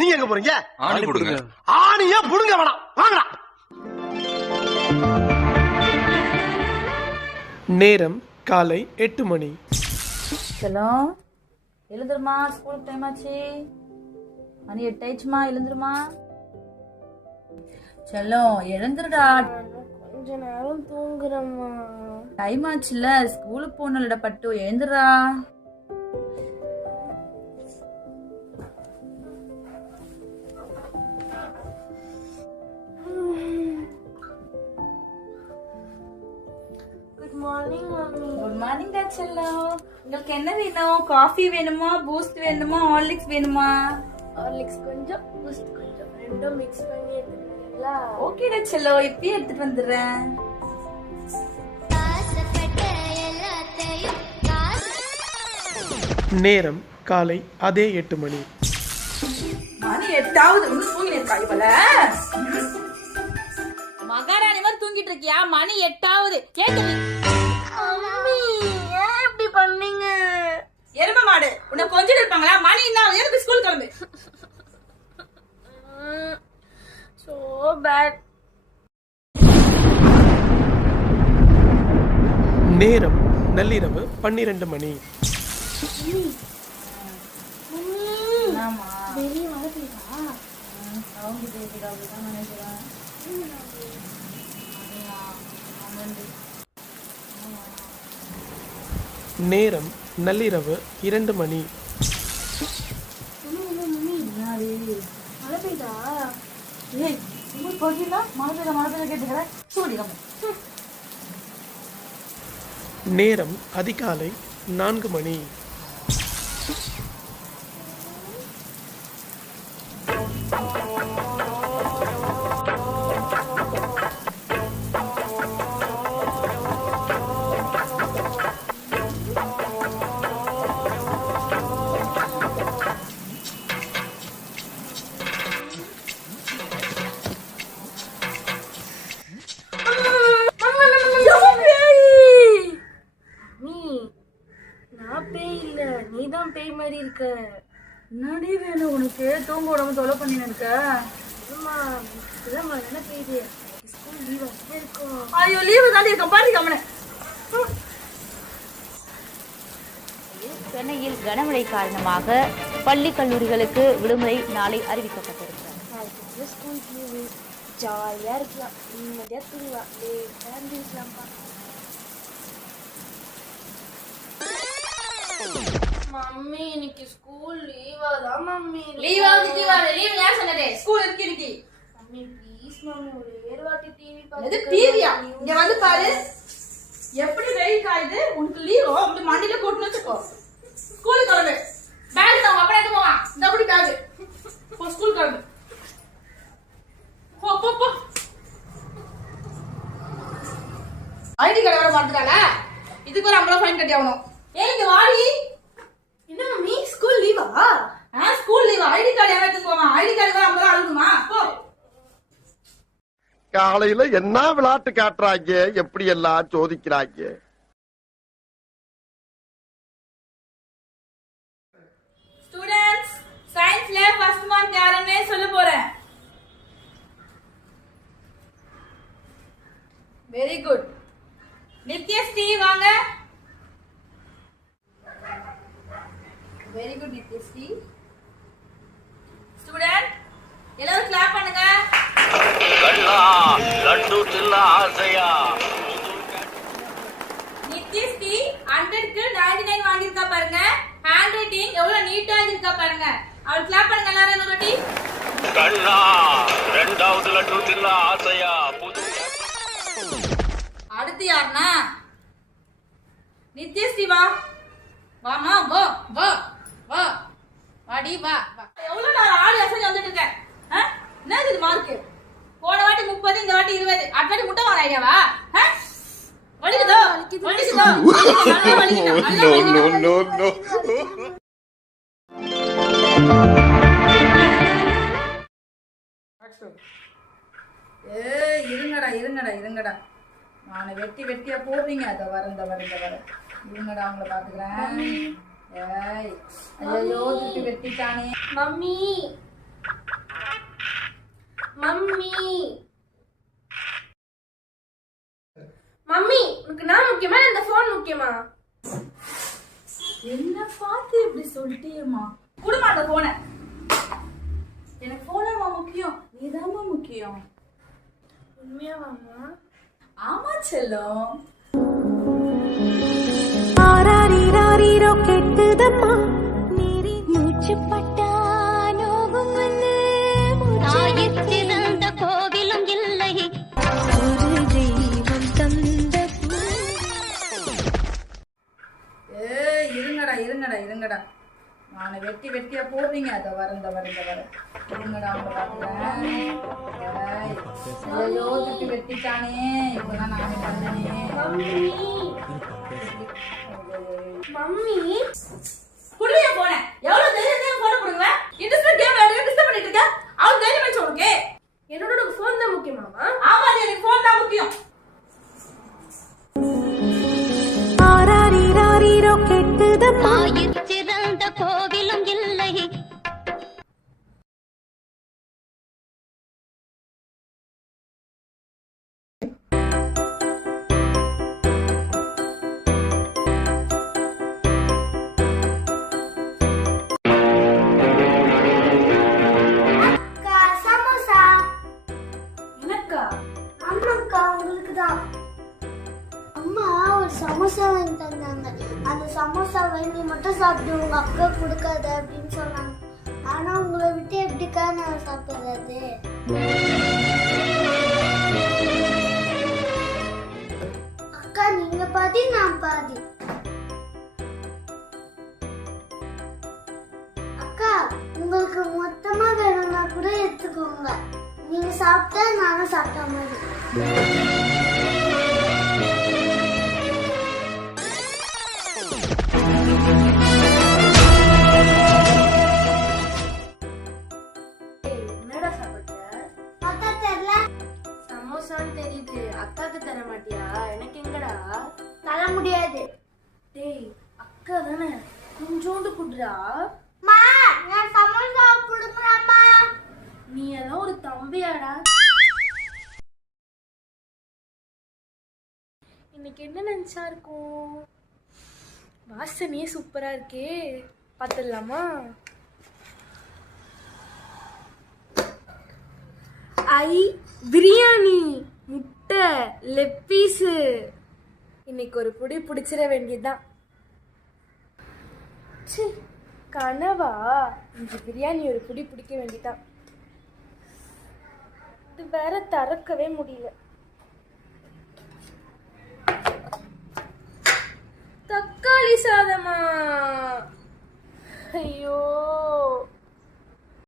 நீங்க எங்க போறீங்க? ஆணி கொடுங்க. ஆணியா புடுங்க வேணாம். வாங்கடா. நேரம் காலை எட்டு மணி. செல்லம் எழுந்துருமா? ஸ்கூல் டைம் ஆச்சு. மணி எட்டாயிடுச்சுமா எழுந்துருமா? செல்லம் எழுந்துருடா. கொஞ்ச நேரம் தூங்குறேம்மா. டைம் ஆச்சுல ஸ்கூலுக்கு போகணும்லடா பட்டு. எழுந்துடுறா. மார்னிங் டா செல்லம் உங்களுக்கு என்ன வேணும்? காஃபி வேணுமா? பூஸ்ட் வேணுமா? ஹார்லிக்ஸ் வேணுமா? ஹார்லிக்ஸ் கொஞ்சம் பூஸ்ட் கொஞ்சம். ரெண்டும் மிக்ஸ் பண்ணி எடுத்துக்கிறீங்களா? ஓகேடா செல்லம் இப்பயே எடுத்துட்டு வந்துடுறேன். நேரம் காலை அதே எட்டு மணி. மணி எட்டாவது. இன்னும் தூங்கி இருக்கா இவள மகாராணி மாதிரி தூங்கிட்டு இருக்கியா? மணி எட்டாவது. மம்மி ஏன் இப்படி பண்ணீங்க? எரும மாடு. உன்னை கொஞ்சம் இருப்பாங்களா? மணி என்ன எதுக்கு ஸ்கூல் கிளம்பு. சோ பேட் நேரம் நள்ளிரவு பன்னிரண்டு மணி. ஆமா நேரம் நள்ளிரவு இரண்டு மணி. நேரம் அதிகாலை நான்கு மணி. இருக்க. என்னடி வேணும் உனக்கு தூங்க விடாம தொலை பண்ணின்னு இருக்க? மழை பெய்யுது ஸ்கூல் லீவ் அப்படியே இருக்கும் ஐயோ லீவு தாண்டி இருக்க பாரு கம்மனு. சென்னையில் கனமழை காரணமாக பள்ளி கல்லூரிகளுக்கு விடுமுறை நாளை அறிவிக்கப்பட்டிருக்கிறது. ஸ்கூல் லீவு ஜாலியா இருக்கலாம். நிம்மதியா தூங்கலாம். இருந்துக்கலாம்ப்பா மம்மி இன்னைக்கு ஸ்கூல் லீவா தான் மம்மி. லீவ் ஆகுது லீவ் ஆகுது. லீவ் யார் சொன்னதே? ஸ்கூல் இருக்கு இன்னைக்கு மம்மி ப்ளீஸ் மம்மி ஒரே வாட்டி டிவி இது டிவியா இங்க வந்து பாரு. எப்படி வெயில் காயுது? உனக்கு லீவோ அப்படி மண்டியில கூட்டுன்னு வச்சுக்கோ. ஸ்கூல் கிளம்பு. பேக் தான் அப்புறம் எடுத்து போவான். இந்த அப்படி பேக் போ ஸ்கூல் கிளம்பு. போ போ போ. ஐடி கார்டு வர மாட்டுறாள இதுக்கு ஒரு ஐம்பது ஃபைன் கட்டி ஆகணும் ஏய் இங்க வாடி. ஸ்கூல் லீவ் ஐடி கார்டு யாரும் எடுத்து போவான்? ஐடி கார்டு வர ஐம்பது அழுகுமா? போ. காலையில என்ன விளையாட்டு காட்டுறாங்க? எப்படி எல்லாம் சோதிக்கிறாங்க? ஸ்டூடண்ட்ஸ் சயின்ஸ்ல ஃபர்ஸ்ட் மார்க் யாருன்னு சொல்ல போறேன். வெரி குட் நித்யஸ்ரீ வாங்க. வெரி குட் நித்யஸ்ரீ ஸ்டூடண்ட் எல்லாரும் கிளாப் பண்ணுங்க. லட்டு தில்ல ஆசையா? நித்யஸ்ரீ ஹண்ட்ரட்க்கு நைன்டி நைன் வாங்கியிருக்கா பாருங்க. ஹேண்ட் ரைட்டிங் எவ்வளவு நீட்டா இருக்கா பாருங்க. அவள் கிளாப் பண்ணுங்க எல்லாரும் இன்னொரு வாட்டி. கண்ணா ரெண்டாவது லட்டு தில்ல ஆசையா? அடுத்து யாருன்னா? நித்யஸ்ரீ வா? வாமா வா வா. வா. வாடி வா எவ்வளவு நான் ஆறு அசைஞ்சு வந்துட்டு இருக்கேன் ஆ? என்னது இது மார்க் போன வாட்டி முப்பது இந்த வாட்டி இருபது. அடுத்த வாட்டி முட்டை வாங்க ஐடியாவா? வலிக்குதோ? வலிக்குதோ. வலிக்குதா? வலிக்குதா? ஏய் இருங்கடா இருங்கடா இருங்கடா. நானு வெட்டி வெட்டியா போடுறீங்க அத வர இந்த வர இந்த வர இருங்கடா அவங்கள பாத்துக்கிறேன். ஐயோ திருப்பி வெட்டிட்டானே. மம்மி. மம்மி. மம்மி உனக்கு நான் முக்கியமா இந்த ஃபோன் முக்கியமா? என்ன பார்த்து இப்படி சொல்லிட்டியம்மா? குடுமா அந்த போனை எனக்கு போனாமா முக்கியம். நீதாம்மா முக்கியம். உண்மையாவாமா ஆமா செல்லம். ஆராரிராரிரோ கெட்டுதம்மா நீரி மூச்சு பட்டா நோகும் வந்து தாயிற்றிருந்த கோவிலும் இல்லை ஒரு தெய்வம் தந்த ஏய் இருங்கடா இருங்கடா இருங்கடா நானை வெட்டி வெட்டியா போடுறீங்க அதை வர இந்த வர இந்த வர இருங்கடா ஐயோ வெட்டிட்டானே இப்பதான் நானே பண்ணனே மம்மி மம்மி போனேன் எவ்வளவு அப்படி உங்க அக்கா கொடுக்காத அப்படின்னு சொன்னாங்க. ஆனா உங்களை விட்டு எப்படிக்கா நான் சாப்பிடுறது? அக்கா நீங்க பாதி நான் பாதி. அக்கா உங்களுக்கு மொத்தமா வேணும்னா கூட எடுத்துக்கோங்க. நீங்க சாப்பிட்டா நானும் சாப்பிட்ட மாதிரி. குடுறா மா நான் சமோசா நீ எல்லாம் ஒரு தம்பியாடா. இன்னைக்கு என்ன நினச்சா இருக்கும்? வாசனையே சூப்பராக இருக்கே. பார்த்துடலாமா ஐ பிரியாணி முட்டை லெக் பீஸு இன்னைக்கு ஒரு புடி பிடிச்சிட வேண்டியதுதான். ச்சீ. கனவா? இந்த பிரியாணி ஒரு புடி பிடிக்க வேண்டிதான். இது வேற திறக்கவே முடியல. தக்காளி சாதமா? ஐயோ.